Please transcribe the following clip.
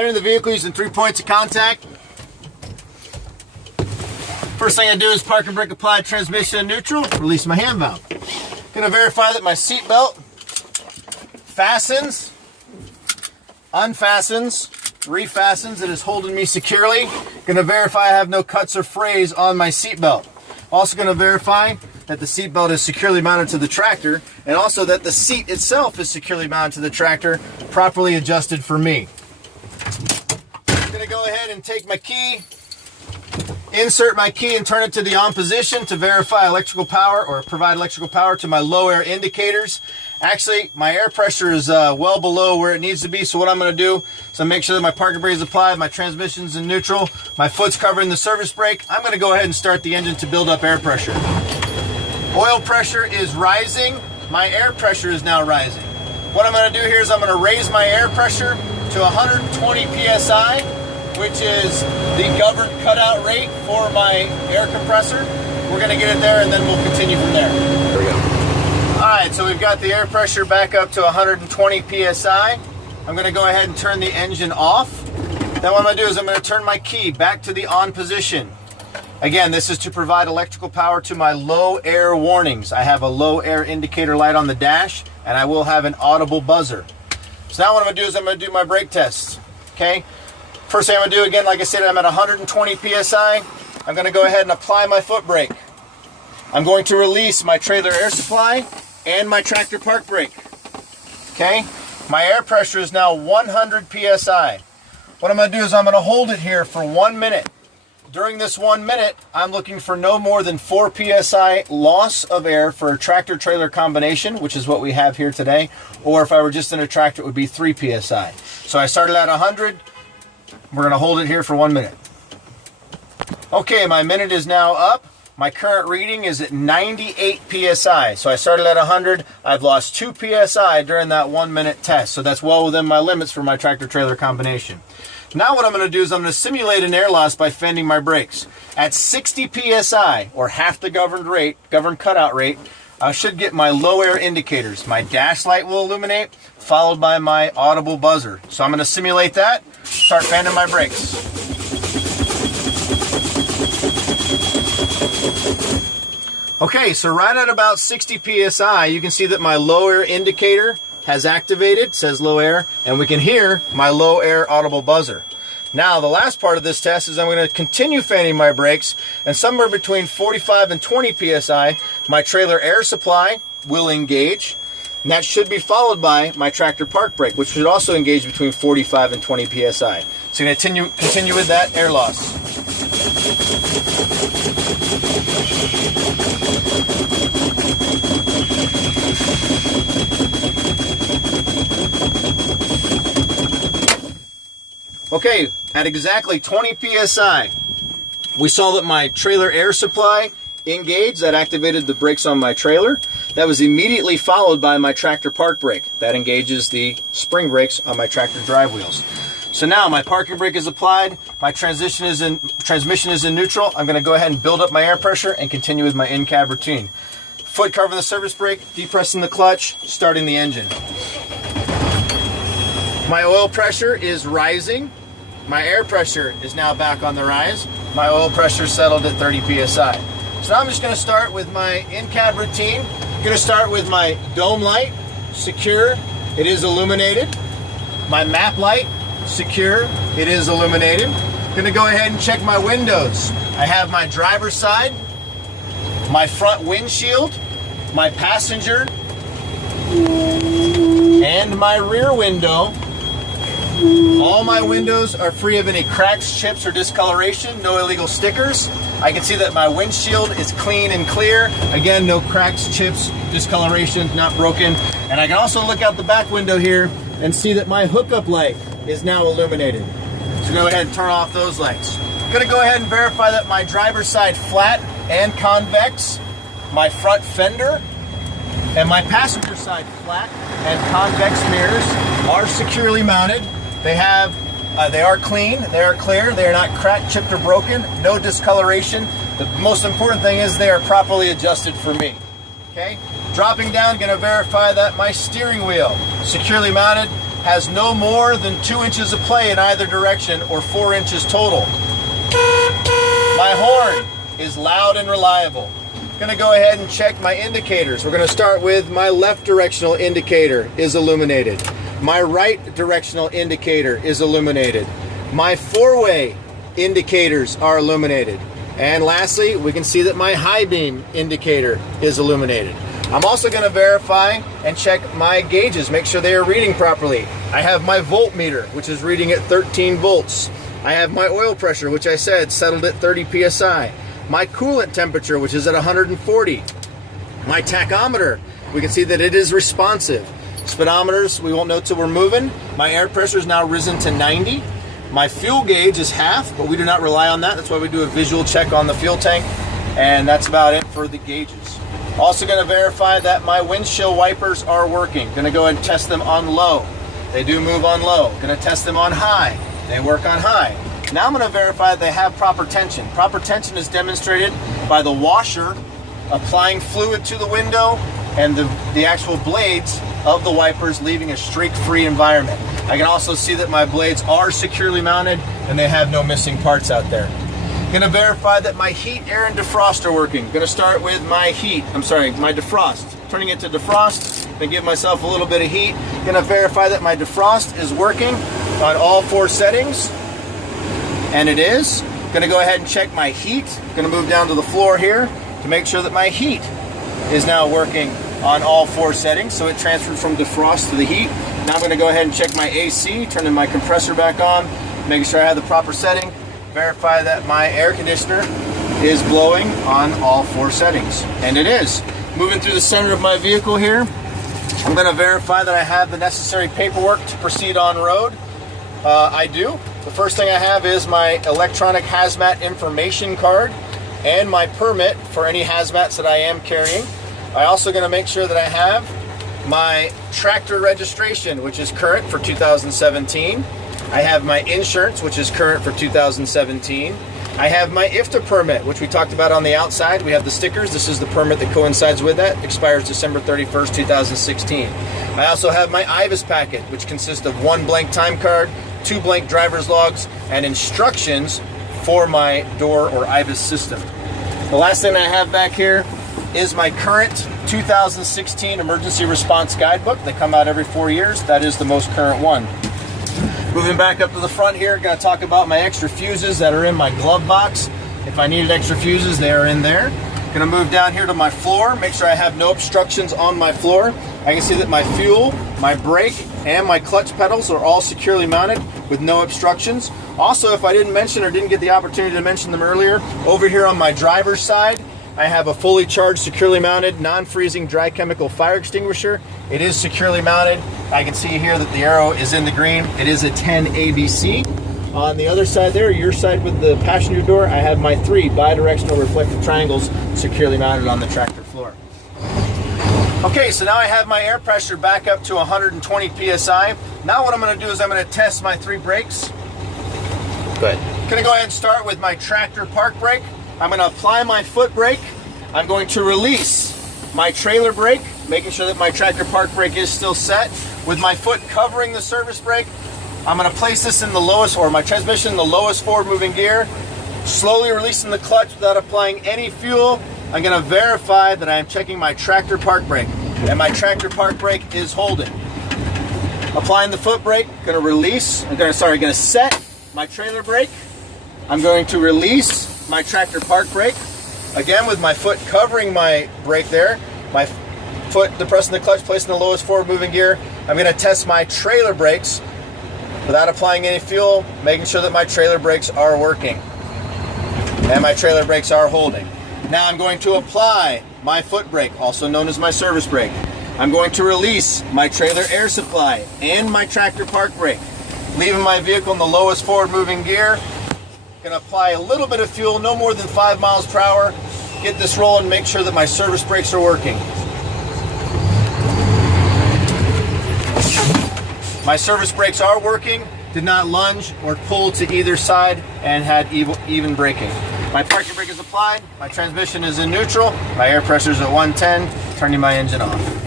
Entering the vehicle using 3 points of contact. First thing I do is parking brake applied, transmission in neutral, release my hand valve. Gonna verify that my seat belt fastens, unfastens, refastens. It is holding me securely. Gonna verify I have no cuts or frays on my seat belt. Also gonna verify that the seat belt is securely mounted to the tractor, and also that the seat itself is securely mounted to the tractor, properly adjusted for me. I'm gonna go ahead and take my key, insert my key and turn it to the on position to verify electrical power or provide electrical power to my low air indicators. Actually, my air pressure is well below where it needs to be, so what I'm going to do is make sure that my parking brake is applied, my transmission's in neutral, my foot's covering the service brake. I'm going to go ahead and start the engine to build up air pressure. Oil pressure is rising. My air pressure is now rising. What I'm going to do here is I'm going to raise my air pressure to 120 psi, which is the governed cutout rate for my air compressor. We're going to get it there and then we'll continue from there. There we go. Alright, so we've got the air pressure back up to 120 psi. I'm going to go ahead and turn the engine off. Then what I'm going to do is I'm going to turn my key back to the on position. Again, this is to provide electrical power to my low air warnings. I have a low air indicator light on the dash and I will have an audible buzzer. So now what I'm going to do is I'm going to do my brake tests. Okay? First thing I'm going to do, again, like I said, I'm at 120 psi. I'm going to go ahead and apply my foot brake. I'm going to release my trailer air supply and my tractor park brake. Okay? My air pressure is now 100 psi. What I'm going to do is I'm going to hold it here for 1 minute. During this 1 minute, I'm looking for no more than 4 psi loss of air for a tractor-trailer combination, which is what we have here today. Or if I were just in a tractor, it would be 3 psi. So I started at 100. We're going to hold it here for 1 minute. Okay, my minute is now up. My current reading is at 98 psi. So I started at 100. I've lost 2 psi during that 1 minute test. So that's well within my limits for my tractor-trailer combination. Now what I'm going to do is I'm going to simulate an air loss by fending my brakes. At 60 psi, or half the governed cutout rate, I should get my low air indicators. My dash light will illuminate, followed by my audible buzzer. So I'm going to simulate that, start fending my brakes. Okay, so right at about 60 psi, you can see that my low air indicator has activated, says low air, and we can hear my low air audible buzzer. Now, the last part of this test is I'm going to continue fanning my brakes, and somewhere between 45 and 20 psi, my trailer air supply will engage, and that should be followed by my tractor park brake, which should also engage between 45 and 20 psi. So I'm going to continue with that air loss. Okay, at exactly 20 psi, we saw that my trailer air supply engaged. That activated the brakes on my trailer. That was immediately followed by my tractor park brake. That engages the spring brakes on my tractor drive wheels. So now my parking brake is applied, my transmission is in neutral. I'm going to go ahead and build up my air pressure and continue with my in-cab routine. Foot covering the service brake, depressing the clutch, starting the engine. My oil pressure is rising. My air pressure is now back on the rise. My oil pressure settled at 30 psi. So now I'm just going to start with my in-cab routine. I'm going to start with my dome light, secure, it is illuminated. My map light, secure, it is illuminated. I'm going to go ahead and check my windows. I have my driver's side, my front windshield, my passenger, and my rear window. All my windows are free of any cracks, chips, or discoloration, no illegal stickers. I can see that my windshield is clean and clear. Again, no cracks, chips, discoloration, not broken. And I can also look out the back window here and see that my hookup light is now illuminated. So go ahead and turn off those lights. I'm gonna go ahead and verify that my driver's side flat and convex, my front fender, and my passenger side flat and convex mirrors are securely mounted. They are clean, they are clear, they are not cracked, chipped, or broken, no discoloration. The most important thing is they are properly adjusted for me. Okay? Dropping down, gonna verify that my steering wheel securely mounted, has no more than 2 inches of play in either direction or 4 inches total. My horn is loud and reliable. Gonna go ahead and check my indicators. We're gonna start with my left directional indicator is illuminated. My right directional indicator is illuminated. My four-way indicators are illuminated. And lastly, we can see that my high beam indicator is illuminated. I'm also going to verify and check my gauges, make sure they are reading properly. I have my voltmeter, which is reading at 13 volts. I have my oil pressure, which I said settled at 30 psi. My coolant temperature, which is at 140. My tachometer, we can see that it is responsive. Speedometers, we won't know till we're moving. My air pressure is now risen to 90. My fuel gauge is half, but we do not rely on that. That's why we do a visual check on the fuel tank, and that's about it for the gauges. Also going to verify that my windshield wipers are working. Going to go ahead and test them on low. They do move on low. Going to test them on high. They work on high. Now I'm going to verify that they have proper tension. Proper tension is demonstrated by the washer applying fluid to the window and the actual blades of the wipers leaving a streak-free environment. I can also see that my blades are securely mounted and they have no missing parts out there. Going to verify that my heat, air, and defrost are working. Going to start with my my defrost. Turning it to defrost, then give myself a little bit of heat. Going to verify that my defrost is working on all 4 settings, and it is. Going to go ahead and check my heat. Going to move down to the floor here to make sure that my heat is now working on all 4 settings, so it transferred from defrost to the heat. Now I'm going to go ahead and check my AC, turning my compressor back on, making sure I have the proper setting. Verify that my air conditioner is blowing on all 4 settings, and it is. Moving through the center of my vehicle here, I'm going to verify that I have the necessary paperwork to proceed on road. I do. The first thing I have is my electronic hazmat information card and my permit for any hazmats that I am carrying. I also going to make sure that I have my tractor registration, which is current for 2017. I have my insurance, which is current for 2017. I have my IFTA permit, which we talked about on the outside. We have the stickers. This is the permit that coincides with that. Expires December 31st, 2016. I also have my IVUS packet, which consists of 1 blank time card, 2 blank driver's logs, and instructions for my door or IVUS system. The last thing I have back here is my current 2016 Emergency Response Guidebook. They come out every 4 years. That is the most current one. Moving back up to the front here, going to talk about my extra fuses that are in my glove box. If I needed extra fuses, they are in there. Going to move down here to my floor, make sure I have no obstructions on my floor. I can see that my fuel, my brake, and my clutch pedals are all securely mounted with no obstructions. Also, if I didn't mention or didn't get the opportunity to mention them earlier, over here on my driver's side, I have a fully charged, securely mounted, non-freezing dry chemical fire extinguisher. It is securely mounted. I can see here that the arrow is in the green. It is a 10 ABC. On the other side there, your side with the passenger door, I have my 3 bidirectional reflective triangles securely mounted on the tractor floor. Okay, so now I have my air pressure back up to 120 PSI. Now what I'm going to do is I'm going to test my 3 brakes. Good. Going to go ahead and start with my tractor park brake. I'm going to apply my foot brake. I'm going to release my trailer brake, making sure that my tractor park brake is still set. With my foot covering the service brake, I'm going to place this in the lowest, or my transmission in the lowest forward moving gear, slowly releasing the clutch without applying any fuel. I'm going to verify that I am checking my tractor park brake, and my tractor park brake is holding. Applying the foot brake, going to set my trailer brake. I'm going to release my tractor park brake. Again, with my foot covering my brake there, my foot depressing the clutch, placing the lowest forward moving gear. I'm going to test my trailer brakes without applying any fuel, making sure that my trailer brakes are working. And my trailer brakes are holding. Now I'm going to apply my foot brake, also known as my service brake. I'm going to release my trailer air supply and my tractor park brake, leaving my vehicle in the lowest forward moving gear. Going to apply a little bit of fuel, no more than 5 miles per hour. Get this rolling, make sure that my service brakes are working. My service brakes are working, did not lunge or pull to either side, and had even braking. My parking brake is applied, my transmission is in neutral, my air pressure is at 110, turning my engine off.